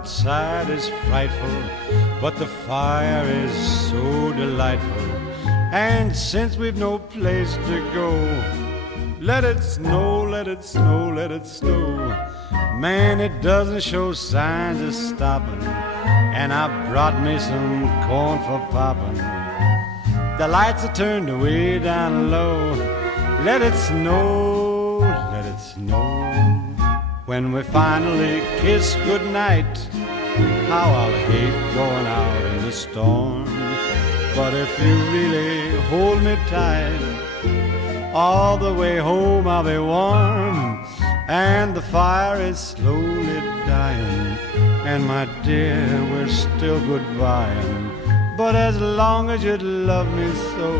outside is frightful, but the fire is so delightful. And since we've no place to go, let it snow, let it snow, let it snow. Man, it doesn't show signs of stopping, and I brought me some corn for popping. The lights are turned way down low. Let it snow, let it snow. When we finally kiss goodnight, how I'll hate going out in the storm. But if you really hold me tight, all the way home I'll be warm. And the fire is slowly dying, and my dear, we're still goodbying. But as long as you love me so,